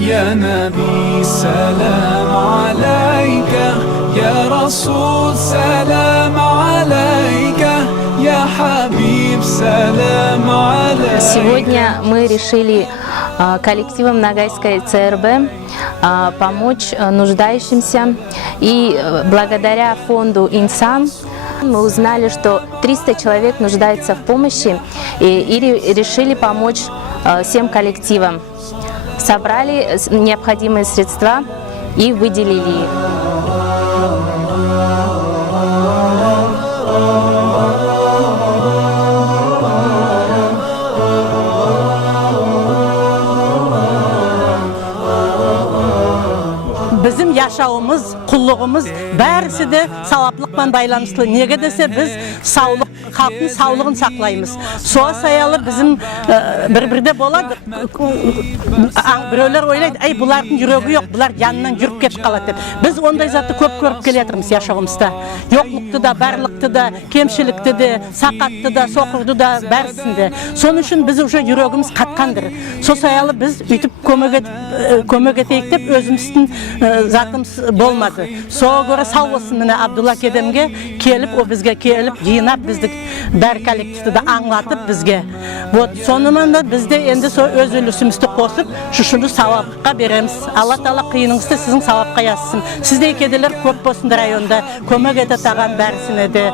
يا نبي سلام عليك يا رسول سلام عليك يا حبيب سلام عليك. Сегодня мы решили коллективом Ногайской ЦРБ помочь нуждающимся, и благодаря фонду «Инсан» мы узнали, что 300 человек нуждаются в помощи, и решили помочь всем коллективам. Собрали необходимые средства и выделили их. Bizim yaşауымыз, құллығымыз бәрісі де сауаплықпен байланысты. Неге десе біз халықтың саулығын сақлаймыз. Соға саялы біздің бір-бірде болады. Біреулер ойлайды, ай бұлардың жүрегі жоқ, бұлар жанынан жүріп кетіп қалады деп. Біз ондай затты көп көріп келетірміз yaşауымызда. Yoqлықты да, барлықты да, кемшілікті де, сақатты да, соқырды да, бәрісінде. Соның үшін біз уже жүрегіміз қатқандыр. Со саялы біз үйтіп көмек етейік деп өзіміздің затымыз болмады. Соға көрі сау болсын міне Абдулла кедемге келіп, о бізге келіп, жинап бізді бәр коллективті да аңлатып бізге. Сонымен да бізде енді өз үлісімізді қосып, шүшінді сауапқа береміз. Алла Тағала қиыныңызды сіздің сауапқа жазсын. Сіздей кеділер көп болсын районда, көмек ете таған бәрісіне де.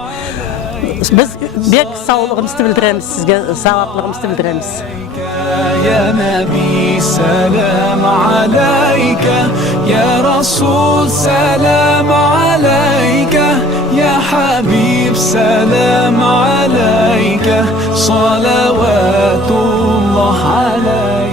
Biz bek sağlığımızı bildiremiz, sizge sağlıklığımızı bildiremiz. يا نبي سلام عليك يا رسول سلام عليك يا حبيب سلام عليك صلوات الله عليك.